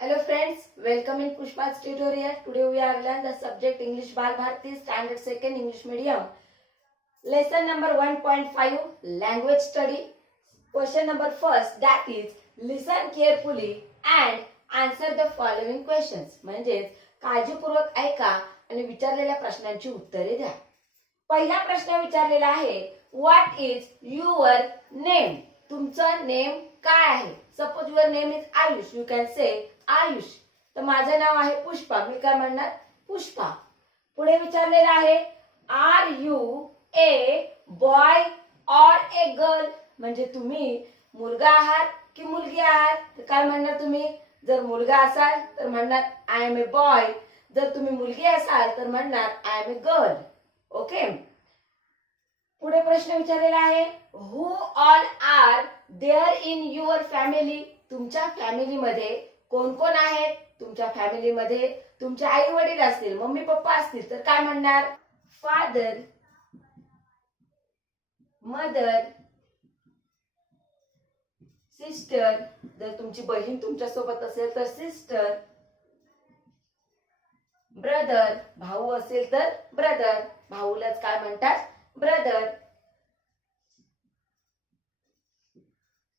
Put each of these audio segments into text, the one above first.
Hello friends, welcome in Pushpa's tutorial. Today we are learn the subject English Balbharti Standard 2nd English Medium. Lesson number 1.5 Language Study. Question number first, that is listen carefully and answer the following questions. म्हणजेच काळजीपूर्वक ऐका आणि विचारलेल्या प्रश्नांची उत्तरे द्या. पहिला प्रश्न विचारलेला आहे व्हॉट इज युअर नेम. तुमचं नेम काय आहे. Suppose your name is Ayush, you can say Ayush. तर माझं नाव आहे पुष्पा, मी काय म्हणणार पुष्पा. पुढे विचारलेलं आहे are you a boy or a girl. म्हणजे तुम्ही मुलगा आहात की मुलगी आहात. तर काय म्हणणार तुम्ही. जर मुलगा असाल तर म्हणणार आय एम ए बॉय. जर तुम्ही मुलगी असाल तर म्हणणार I am a girl. Okay. पुढे प्रश्न विचारलेला आहे who all are there in your family. तुमच्या फॅमिलीमध्ये कोण कोण आहेत. तुमच्या फॅमिलीमध्ये तुमचे आई वडील असतील, मम्मी पप्पा असतील तर काय म्हणणार फादर, मदर, सिस्टर. जर तुमची बहीण तुमच्या सोबत असेल तर सिस्टर, ब्रदर, भाऊ असेल तर ब्रदर, भाऊलाच काय म्हणतात ब्रदर.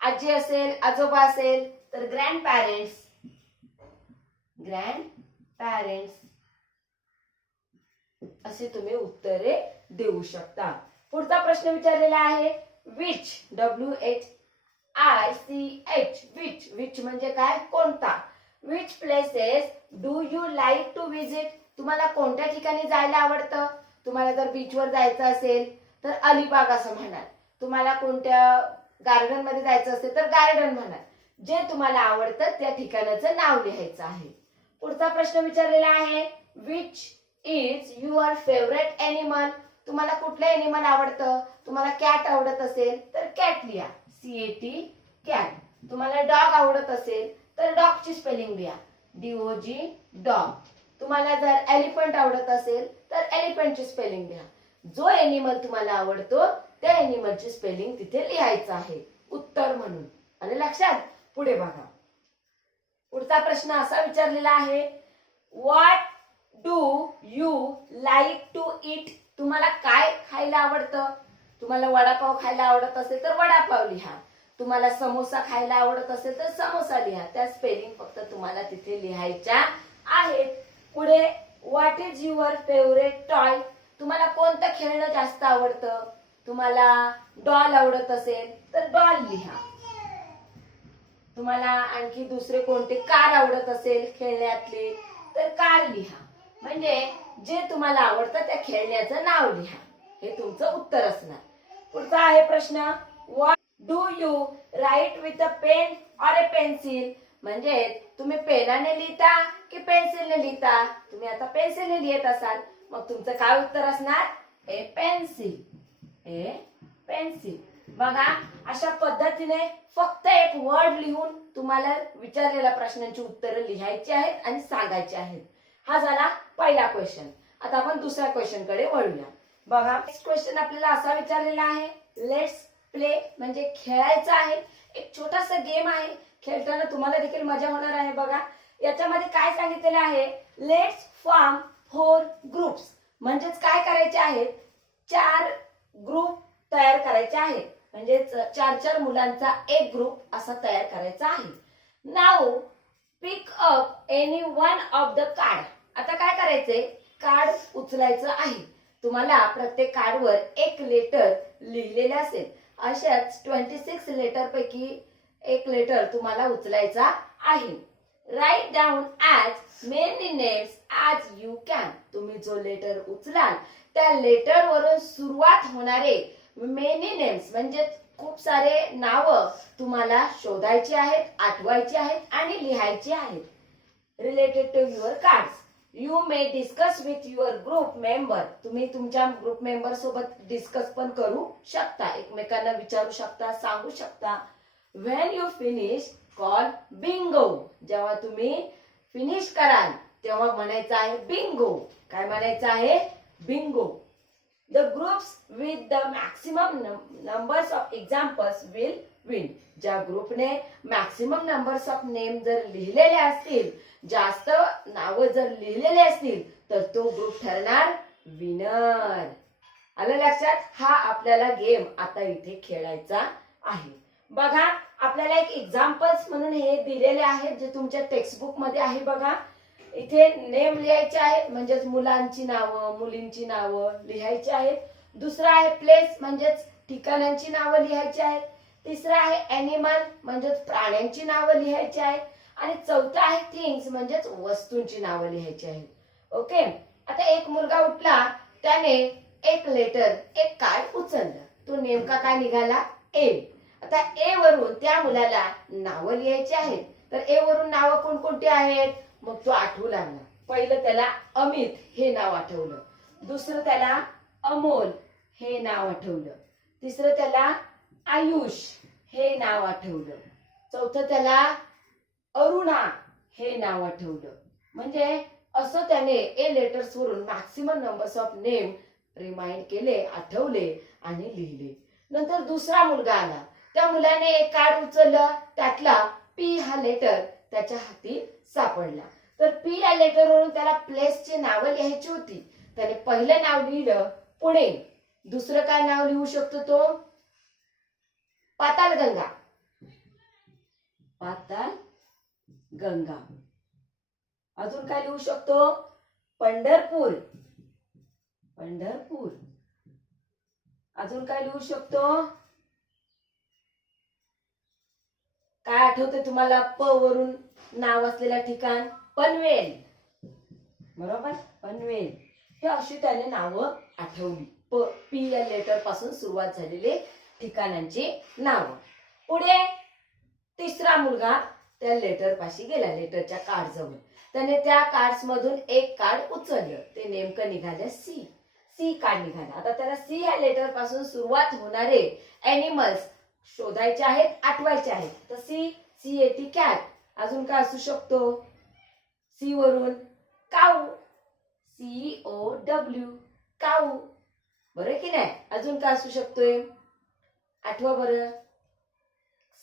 आजी असेल, आजोबा असेल तर ग्रँड पॅरेंट्स, ग्रँड पॅरेंट्स असे तुम्ही उत्तरे देऊ शकता. पुढचा प्रश्न विचारलेला आहे विच, WHICH, विच. विच म्हणजे काय कोणता. Which places do you like to visit. तुम्हाला कोणत्या ठिकाणी जायला आवडतं. तुम्हाला जर बीचवर जायचं असेल तर अलिबाग असं म्हणाल. तुम्हाला कोणत्या गार्डन मध्ये जायचं असेल तर गार्डन म्हणाल. जे तुम्हाला आवडतं त्या ठिकाणाचं नाव लिहायचं आहे. पुढचा प्रश्न विचारलेला आहे which is your favourite animal. तुम्हाला कुठलं एनिमल आवडतं. तुम्हाला कॅट आवडत असेल तर कॅट लिहा, CAT, कॅट. तुम्हाला डॉग आवडत असेल तर डॉगची स्पेलिंग लिहा, DOG, डॉग. तुम्हाला जर एलिफंट आवडत असेल तर एलिफंटची स्पेलिंग लिहा. जो एनिमल तुम्हाला आवडतो त्या एनिमलची स्पेलिंग तिथे लिहायचं आहे उत्तर म्हणून. आणि लक्षात. पुढे बघा. पुढचा प्रश्न असा विचारलेला आहे what do you like to eat. तुम्हाला काय खायला आवडतं. तुम्हाला वडापाव खायला आवडत असेल तर वडापाव लिहा. तुम्हाला समोसा खायला आवडत असेल तर समोसा लिहा. त्या स्पेलिंग फक्त तुम्हाला तिथे लिहायच्या आहेत. पुढे what is your favourite toy. तुम्हाला कोणतं खेळणं जास्त आवडतं. तुम्हाला डॉल आवडत असेल तर डॉल लिहा. तुम्हाला आणखी दुसरे कोणते कार आवडत असेल खेळण्यातले तर कार लिहा. म्हणजे जे तुम्हाला आवडतं त्या खेळण्याचं नाव लिहा. हे तुमचं उत्तर असणार. पुढचा आहे प्रश्न what do you write with a pen or a pencil. म्हणजे तुम्ही पेनाने लिहिता की पेन्सिलने लिहिता. तुम्ही आता पेन्सिलने लिहित असाल मग तुमचं काय उत्तर असणार ए पेन्सिल, ए पेन्सिल. बघा अशा पद्धतीने फक्त एक वर्ड लिहून तुम्हाला विचारलेल्या प्रश्नांची उत्तरं लिहायची आहेत आणि सांगायची आहेत. हा झाला पहिला क्वेश्चन. आता आपण दुसऱ्या क्वेश्चन कडे वळूया. बघा नेक्स्ट क्वेश्चन आपल्याला असा विचारलेला आहे लेट्स प्ले म्हणजे खेळायचं आहे. एक छोटासा गेम आहे. खेळताना तुम्हाला देखील मजा होणार आहे. बघा याच्यामध्ये काय सांगितलेलं आहे लेट्स फॉर्म 4 ग्रुप्स. म्हणजेच काय करायचे आहेत 4 ग्रुप तयार करायचे आहेत. म्हणजे 4 मुलांचा एक ग्रुप असा तयार करायचा आहे. Now pick up any one of the card. आता काय करायचंय कार्ड उचलायचं आहे. तुम्हाला प्रत्येक कार्डवर एक लेटर लिहिलेले असेल. अशाच 26 लेटर पैकी एक लेटर तुम्हाला उचलायचा आहे. Write down as many names as you can. तुम्ही जो लेटर उचलाल त्या लेटर वरून सुरुवात होणारे मेनी नेम्स म्हणजे खूप सारे नावं तुम्हाला शोधायची आहेत, आठवायची आहेत आणि लिहायची आहेत. Related to your cards. You may discuss with your group member. तुम्ही तुमच्या ग्रुप मेंबर सोबत डिस्कस पण करू शकता. एकमेकांना विचारू शकता, सांगू शकता. When you finish call Bingo. जेव्हा तुम्ही फिनिश कराल तेव्हा म्हणायचं आहे बिंगो. काय म्हणायचं आहे Bingo. The groups with the maximum numbers of examples will win. ज्या ग्रुपने मॅक्सिमम नंबर्स ऑफ नेम जर लिहिलेले असतील, जास्त नावं जर लिहिलेले असतील, तर तो ग्रुप ठरणार विनर. आलं लक्षात? हा आपल्याला गेम आता इथे खेळायचा आहे. बघा, आपल्याला एक एक्झाम्पल्स म्हणून हे दिलेले आहेत, जे तुमच्या टेक्स्टबुक मध्ये आहे. बघा, इथे नेम लिहायचे आहेत, म्हणजेच मुलांची नावं, मुलींची नावं लिहायची आहेत. दुसरं आहे प्लेस, म्हणजेच ठिकाणांची नावं लिहायची आहेत. तिसरं आहे एनिमल, म्हणजेच प्राण्यांची नावं लिहायची आहेत. आणि चौथं आहे थिंग्स, म्हणजेच वस्तूंची नावं लिहायची आहेत. ओके. आता एक मुलगा उठला, त्याने एक लेटर, एक कार्ड उचललं. तो नेमका काय निघाला? ए. आता ए वरून त्या मुलाला नावं लिहायची आहेत. तर ए वरून नावं कोणकोणती आहेत? मग तो आठवू लागला. पहिलं त्याला अमित हे नाव आठवलं. दुसरं त्याला अमोल हे नाव आठवलं. तिसरं त्याला आयुष हे नाव आठवलं. चौथं त्याला अरुणा हे नाव आठवलं. म्हणजे असं त्याने ए लेटर्स वरून maximum numbers of name remind केले, आठवले आणि लिहिले. नंतर दुसरा मुलगा आला. त्या मुलाने एक कार्ड उचललं, त्यातला पी हा लेटर त्याच्या हाती सापडला. तर पी या लेटरवरून त्याला प्लेसची नावं लिहायची होती. त्याने पहिलं नाव लिहिलं पुणे. दुसरं काय नाव लिहू शकतो तो? पाताळगंगा. पाताळगंगा. अजून काय लिहू शकतो? पंढरपूर. पंढरपूर. अजून काय लिहू शकतो? काय आठवते तुम्हाला? प वरून नाव असलेलं ठिकाण? पनवेल. बरोबर, पनवेल. हे अशी त्याने नावं आठवली. पी या लेटर पासून सुरुवात झालेले ठिकाणांची नावं. पुढे तिसरा मुलगा त्या लेटर पाशी गेला, लेटरच्या कार्ड जवळ. त्याने त्या कार्ड्स मधून एक कार्ड उचललं. ते नेमकं निघालं सी. सी कार्ड निघालं. आता त्याला सी या लेटर पासून सुरुवात होणारे एनिमल्स शोधायचे आहेत, आठवायचे आहेत. तर सी येते कॅट. अजून काय असू शकतो? सी वरून काऊ. COW, काऊ. बरं की नाही? अजून काय असू शकतोय? आठवा बरं.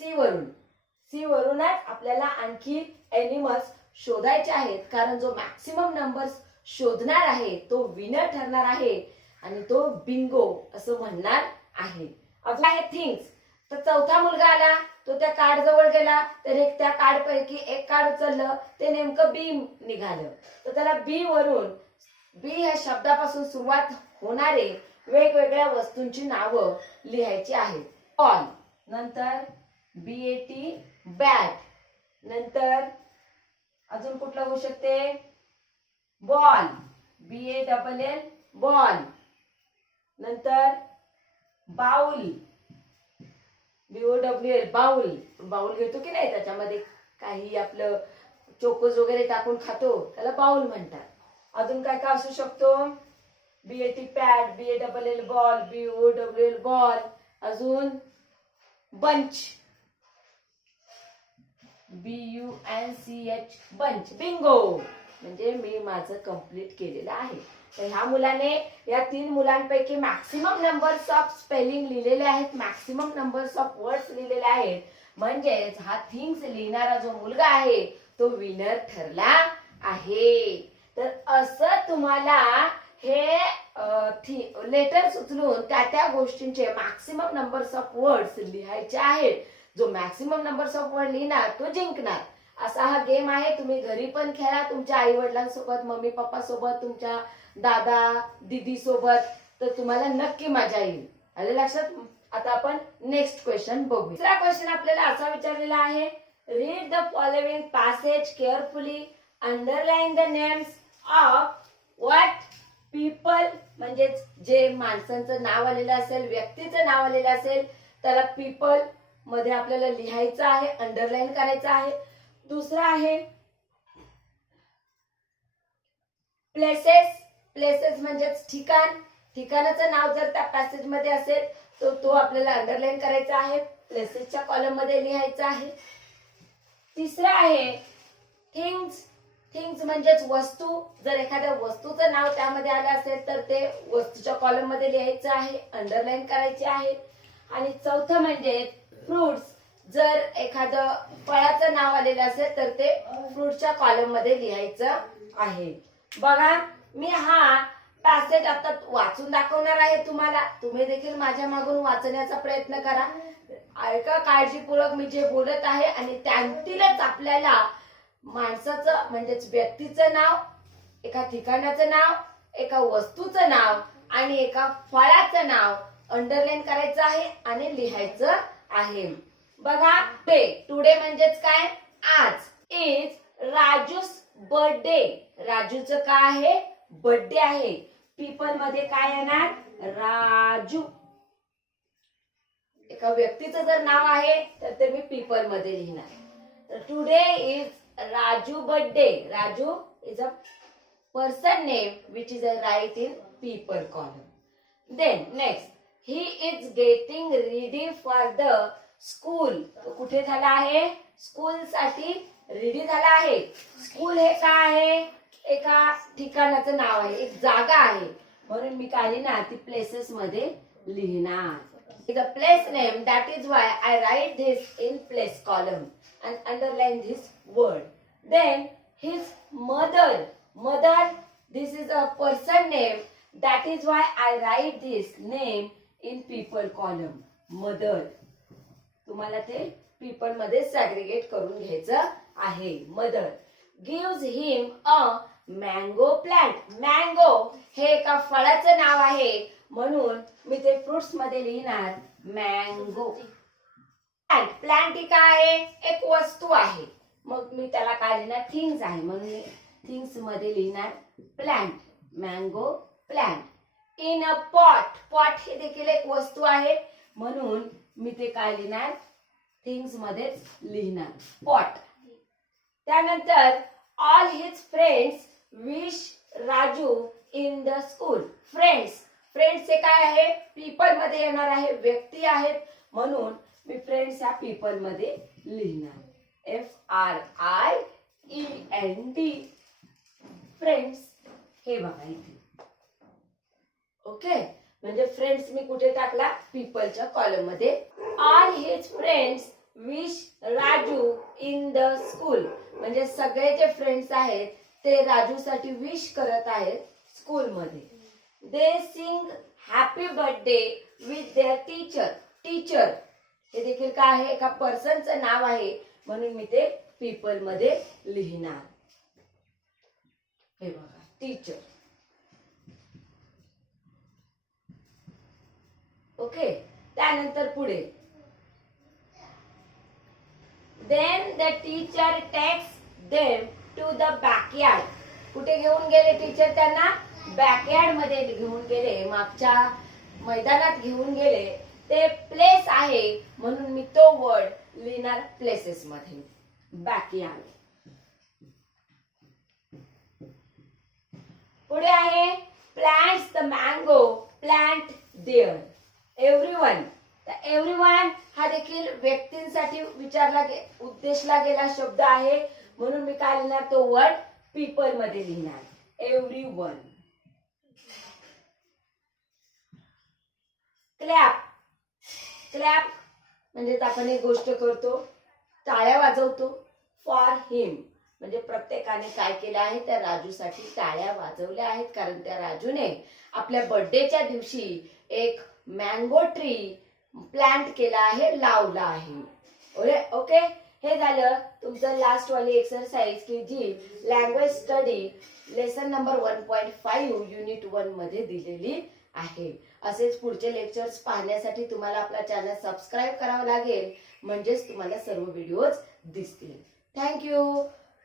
सी वरूनच आपल्याला आणखी एनिमल्स शोधायचे आहेत, कारण जो मॅक्सिमम नंबर्स शोधणार आहे तो विनर ठरणार आहे आणि तो बिंगो असं म्हणणार आहे. अजून आहे थिंग्स. तर चौथा मुलगा आला, तो त्या कार्ड जवळ गेला. तर त्या कार्ड पैकी एक कार्ड उचललं, ते नेमकं बी निघालं. तर त्याला बी वरून, बी ह्या शब्दापासून सुरुवात होणारे वेगवेगळ्या वस्तूंची नावं लिहायची आहेत. बॉल, नंतर BAT बॅट, नंतर अजून कुठलं होऊ शकते? बॉल, BALL बॉल, नंतर बाउल, BOWL बाउल. बाउल घेतो की नाही, त्याच्यामध्ये काही आपलं चोकोज वगैरे टाकून खातो, त्याला बाउल म्हणतात. अजून काय काय असू शकतो? BAT pad, BALL ball, BOWL ball. अजून बंच, BUNCH बंच. बिंगो. म्हणजे मी माझं कंप्लीट केलेलं आहे. तर ह्या मुलाने या 3 मुलांपैकी मॅक्सिमम नंबर्स ऑफ स्पेलिंग लिहिलेले आहेत, मॅक्सिमम नंबर्स ऑफ वर्ड्स लिहिलेले आहेत. म्हणजेच हा थिंग्स लिहिणारा जो मुलगा आहे तो विनर ठरला आहे. तर असं तुम्हाला हे लेटर्स उचलून त्या गोष्टींचे मॅक्सिमम नंबर्स ऑफ वर्ड्स लिहायचे आहेत. जो मॅक्सिमम नंबर्स ऑफ वर्ड लिहिणार तो जिंकणार. असा हा गेम आहे. तुम्ही घरी पण खेळा, तुमच्या आई वडिलांसोबत, मम्मी पप्पा सोबत, तुमच्या दादा दीदी सोबत. तर तुम्हाला नक्की मजा येईल. आले लक्षात? आता आपण नेक्स्ट क्वेश्चन बघू. दुसरा क्वेश्चन आपल्याला असा विचारलेला आहे, read the following passage carefully, underline the names of what people. म्हणजे जे माणसांचं नाव आलेलं असेल, व्यक्तीचं नाव आलेलं असेल, त्याला पीपल मध्ये आपल्याला लिहायचं आहे, अंडरलाइन करायचं आहे. दुसरा आहे प्लेसेस. प्लेसेस म्हणजे ठिकाण. ठिकाणाचं नाव जर त्या पॅसेज मध्ये असेल तर तो आपल्याला अंडरलाइन करायचा आहे, प्लेसेसच्या कॉलम मध्ये लिहायचं आहे. तिसरा आहे थिंग्स. थिंग्स म्हणजेच वस्तू. जर एखाद्या वस्तूचं नाव त्यामध्ये आलं असेल तर ते वस्तूच्या कॉलम मध्ये लिहायचं आहे, अंडरलाइन करायचे आहे. आणि चौथं म्हणजे फ्रुट्स. जर एखादं फळाचं नाव आलेलं असेल तर ते फ्रूटच्या कॉलम मध्ये लिहायचं आहे. बघा मी हा पॅसेज आता वाचून दाखवणार आहे तुम्हाला. तुम्ही देखील माझ्या मागून वाचण्याचा प्रयत्न करा. ऐका काळजीपूर्वक मी जे बोलत आहे आणि त्यांतीलच आपल्याला माणसाचं म्हणजेच व्यक्तीचं नाव, एका ठिकाणाचं नाव, एका वस्तूचं नाव आणि एका फळाचं नाव अंडरलाईन करायचं आहे आणि लिहायचं आहे. बघा टुडे म्हणजेच काय, आज. Is Raju's birthday. राजूचं काय आहे, बर्थडे आहे. पीपल मध्ये काय येणार, राजू. एका व्यक्तीचं जर नाव आहे तर ते मी पीपल मध्ये लिहिणार. तर today is Raju birthday. Raju is a person name which is write in people column. Then next, he is getting ready for the school. कुठे झाला आहे, स्कूल साठी रेडी झाला आहे. स्कूल हे काय आहे, एका ठिकाणाचं नाव आहे, एक जागा आहे. म्हणून मी काय लिहिणार, ती प्लेसेस मध्ये लिहिणार. It's a place name. That is why I write this in place column and underline this word. Then his mother. Mother, this is a person name. That is why I write this name in people column. Mother. तुम्हाला ते people मध्ये segregate करून घ्यायचं आहे. Mother gives him a mango plant. Mango हे एका फळाचं नाव आहे. म्हणून मी ते फ्रुट्स मध्ये लिहिणार मँगो. प्लांट. प्लांट ही काय आहे, एक वस्तू आहे. मग मी त्याला काय लिहिणार, थिंग्स आहे. म्हणून मी थिंग्स मध्ये लिहिणार plant. Mango plant. In a pot. Pot ही देखील एक वस्तू आहे. म्हणून मी ते काय लिहिणार, थिंग्स मध्येच लिहिणार पॉट. त्यानंतर all his friends wish Raju in the school. Friends. Friends हे काय आहे, पीपल मध्ये येणार आहे, व्यक्ती आहेत. म्हणून मी फ्रेंड्स ह्या पीपल मध्ये लिहिणार FRIEND. फ्रेंड्स हे बघा इथे. ओके, म्हणजे फ्रेंड्स मी कुठे टाकला, पीपलच्या कॉलम मध्ये. All his friends wish Raju in the school. म्हणजे सगळे जे फ्रेंड्स आहेत ते राजू साठी विश करत आहेत स्कूल मध्ये. They sing happy birthday with their teacher. Teacher हे देखील काय आहे, एका पर्सनचं नाव आहे. म्हणून मी ते पीपल मध्ये लिहिणार. हे बघा टीचर. ओके, त्यानंतर पुढे. Then the teacher takes them to the backyard. कुठे घेऊन गेले टीचर त्यांना, बॅकयार्ड मध्ये घेऊन गेले, मागच्या मैदानात घेऊन गेले. ते प्लेस आहे म्हणून मी तो वर्ड लिहिणार प्लेसेस मध्ये, बॅकयार्ड. पुढे आहे plants the mango plant there. Everyone. Everyone हा देखील व्यक्तींसाठी उद्देशला गेला शब्द आहे. म्हणून मी काय लिहिणार, तो वर्ड पीपल मध्ये लिहिणार एव्हरीवन. क्लॅप. क्लॅप म्हणजे आपण एक गोष्ट करतो, टाळ्या वाजवतो. फॉर हिम म्हणजे प्रत्येकाने काय केलं आहे, त्या राजूसाठी टाळ्या वाजवल्या आहेत. कारण त्या राजूने आपल्या बर्थडेच्या दिवशी एक मँगो ट्री प्लांट केला आहे, लावला आहे. ओके, हे झालं तुमचं लास्ट वाली एक्सरसाइज की जी language study lesson number 1.5 unit 1 मध्ये दिलेली आहे. असेच पुढचे लेक्चर्स पाहण्यासाठी तुम्हाला आपला चॅनल सबस्क्राईब करावा लागेल, म्हणजेच तुम्हाला सर्व व्हिडिओज दिसतील. थँक्यू.